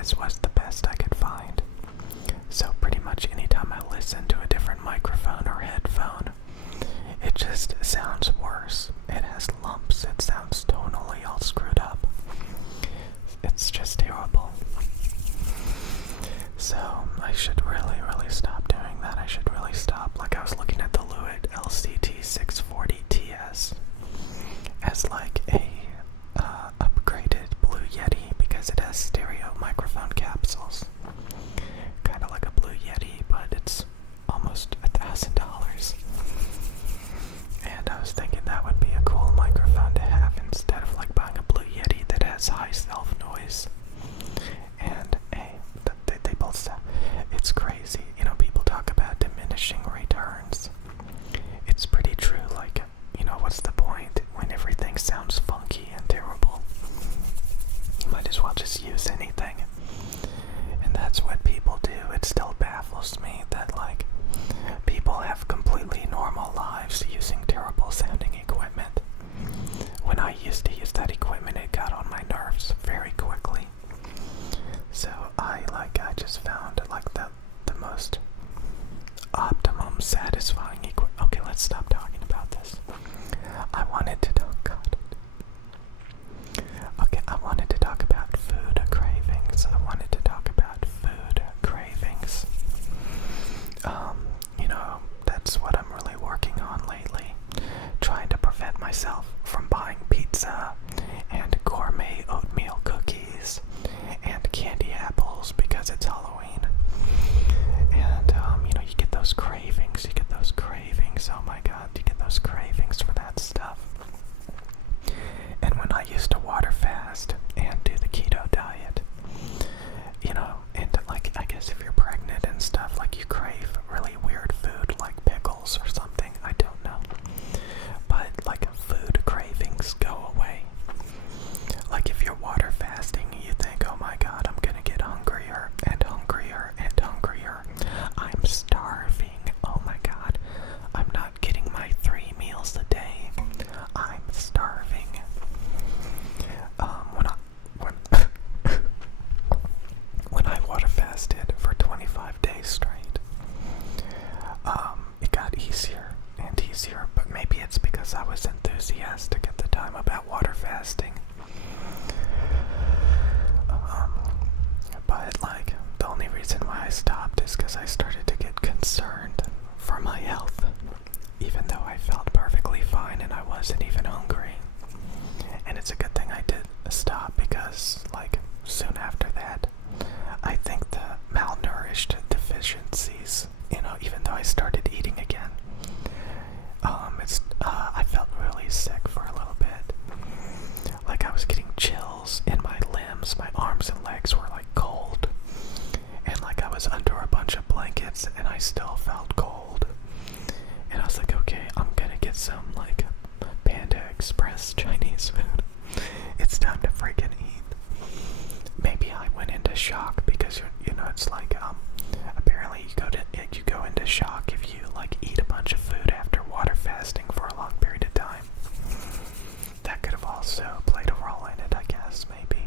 this was the best I could find. So pretty much anytime I listen to a different microphone or headphone, it just sounds worse. It has lumps. It sounds tonally all screwed up. It's just terrible. So I should really, really stop doing that. I should really stop. Like I was looking at the Lewitt LCT640TS as like a upgraded Blue Yeti because it has stereo microphone capsules. Kind of like a Blue Yeti, but it's almost $1,000. And I was thinking that would be a cool microphone to have instead of like buying a Blue Yeti that has high self-noise. And they both sound, it's crazy. You know, people talk about diminishing returns. It's pretty true. Like, you know, what's the point when everything sounds funky and terrible? You might as well just use anything. And that's what people do. It still baffles me that, like, people have completely normal lives using terrible sounding equipment. When I used to use that equipment, it got on my nerves very quickly. So I just found like the most optimum satisfying equipment. Okay, let's stop talking about this. I wanted to talk about food cravings. You know, that's what I'm really working on lately. Trying to prevent myself from buying pizza and gourmet oatmeal cookies and candy apples because it's Halloween. And, you know, you get those cravings. Oh my god, you get those cravings for that stuff. And when I used to water fast and do the keto diet, you know, and like, I guess if you're pregnant and stuff, like you crave really weird food like pickles or something, I don't know. But like food cravings go away. Like if you're water fasting, you think, oh my god, I'm gonna get hungrier and hungrier and hungrier. I'm starving. Oh my god, I'm not getting my 3 meals a day. I'm starving. When I water fasted for 25 days straight, it got easier and easier, but maybe it's because I was enthusiastic at the time about water fasting. But like, the only reason why I stopped is because I started to get concerned for my health, even though I felt perfectly fine and I wasn't even hungry. And it's a good thing I did stop because, like, soon after that, I think the malnourished deficiencies, you know, even though I started eating again, I felt really sick for a little bit. Like I was getting chills in my limbs, my arms and legs were like cold, and like I was under a bunch of blankets and I still felt cold. And I was like, okay, I'm gonna get some like Panda Express Chinese food. It's time to freaking eat. Maybe I went into shock because you know it's like apparently you go into shock if you like eat a bunch of food after water fasting for a long period of time. That could have also played a role in it, I guess, maybe.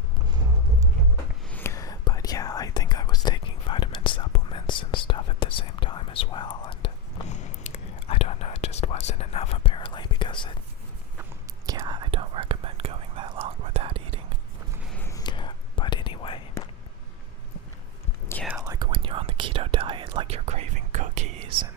But yeah, I think I was taking vitamin supplements and stuff at the same time as well, and I don't know, it just wasn't enough apparently because I don't recommend going that long without eating. But anyway, yeah, like when you're on the keto diet, like you're craving cookies and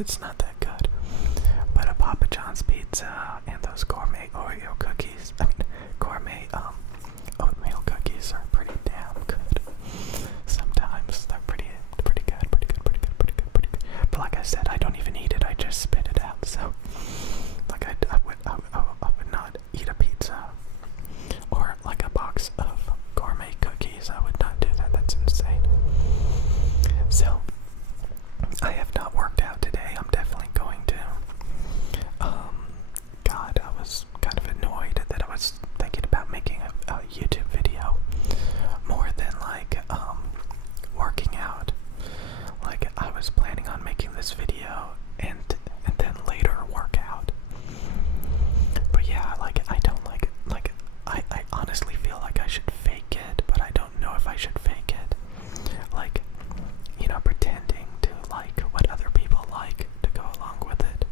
it's not that good. But a Papa John's pizza and those gourmet Oreo cookies, gourmet oatmeal cookies are pretty damn good. Sometimes they're pretty good. But like I said, I don't even eat it. I just spit it out. So, like I would not eat a pizza or like a box of gourmet cookies. I would not do that. That's insane. So, I have not worked out today. I'm definitely going to. God, I was kind of annoyed that I was thinking about making a YouTube video more than like working out. Like I was planning on making this video and then later work out. But yeah, like I don't like I honestly feel like I should fake it, but I don't know if I should fake it. Like, you know, pretending to like what other people like to go along with it.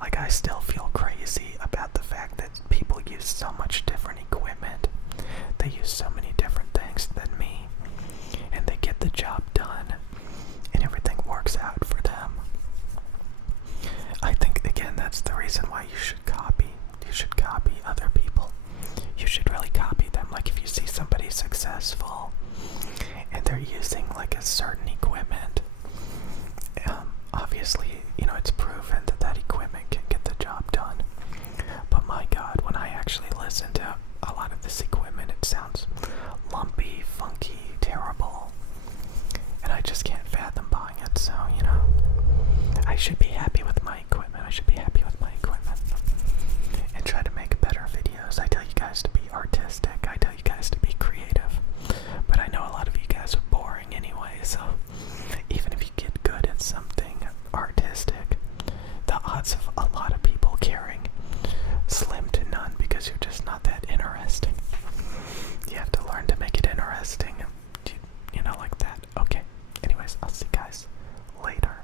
Like I still feel crazy about the fact that people use so much different equipment. They use so many different things than me, and they get the job done, and everything works out for them. I think, again, that's the reason why you should copy. You should copy other people. You should really copy them. Like if you see somebody successful, and they're using like a certain equipment, obviously, you know, it's proven that that equipment can get the job done. But my God, when I actually listen to a lot of this equipment, it sounds lumpy, funky, terrible, and I just can't fathom buying it. So, you know, I should be happy with my equipment. I should be happy with my equipment and try to make better videos. I tell you guys to be artistic. I tell you guys to be creative. But I know a lot of you guys are boring anyway, so even if you get good at something artistic, the odds of a lot of people caring slim to none because you're just not that interesting. You have to learn to make it interesting, you know, like that. Okay, anyways, I'll see you guys later.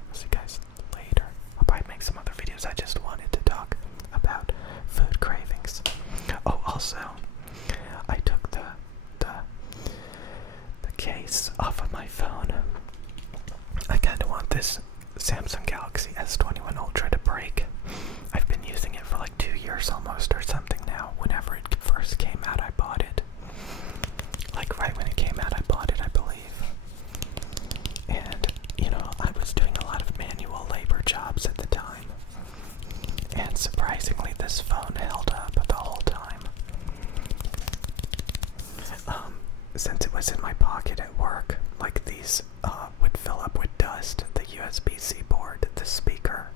I'll probably make some other videos. I just wanted to talk about food cravings. Oh, also, I took the case off of my phone. I kind of want this Samsung Galaxy S21 Ultra to break. I've been using it for like 2 years almost or something now. Whenever it first came out, I bought it. Like right when it came out, I bought it, I believe. And, you know, I was doing a lot of manual labor jobs at the time. And surprisingly, this phone held up the whole time. Since it was in my pocket at work, like these would fill up with dust. The USB-C board, the speaker,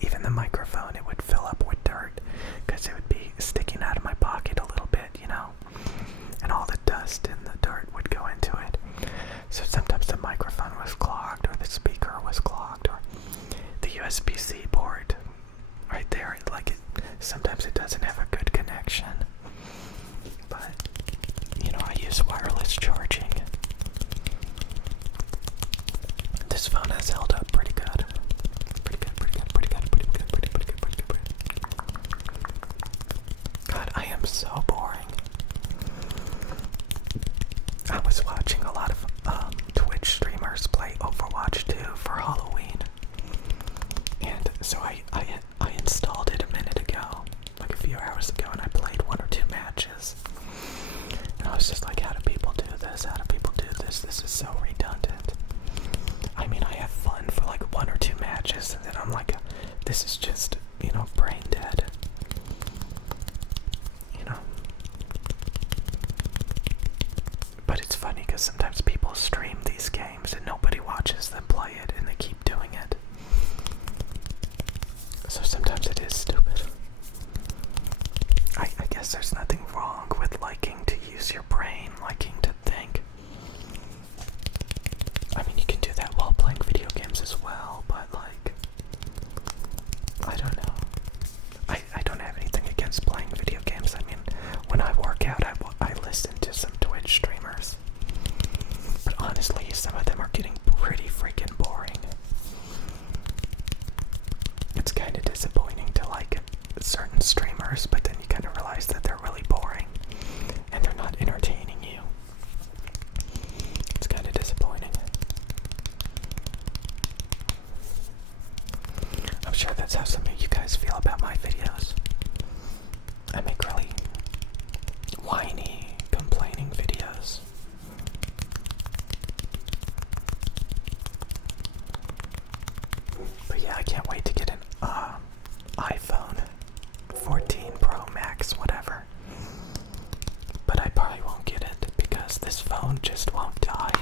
even the microphone, it would fill up with dirt because it would be sticking out of my pocket a little bit, you know, and all the dust and the dirt would go into it. So sometimes the microphone was clogged or the speaker was clogged or the USB-C board right there, sometimes it doesn't have a good connection. But, you know, I use wireless charging. This phone has held up pretty good. God, I am so boring. I was watching a lot of Twitch streamers play Overwatch 2 for Halloween. And so I installed it a minute ago, like a few hours ago, and I played 1 or 2 matches. And I was just like, how do people do this? How do people do this? This is so redundant. I mean, I have fun for like 1 or 2 matches, and then I'm like, this is just, you know, brain dead. You know? But it's funny because sometimes people stream these games and nobody watches them play it, and they keep doing it. So sometimes it is stupid. I guess there's nothing wrong with liking to use your brain, liking to think. I mean, you can do that while playing video games as well, but like, I don't know. I don't have anything against playing video games. I mean, when I work out, I listen to some Twitch streamers. But honestly, some of them are getting pretty freaking boring. It's kind of disappointing to like certain streamers, but then you kind of realize that they're really boring. probably won't get it because this phone just won't die.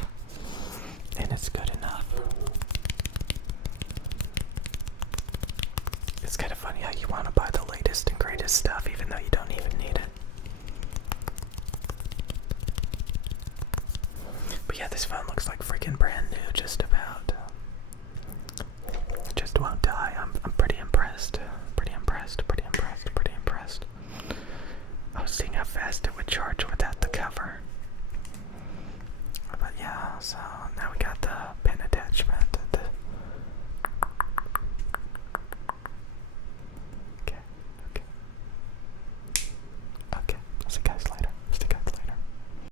And it's good enough. It's kind of funny how you want to buy the latest and greatest stuff even though you don't even need it. But yeah, this phone looks like freaking brand new, just about. It just won't die. I'm pretty impressed. Pretty impressed. I was seeing how fast it would charge without the cover. But yeah, so now we got the pin attachment.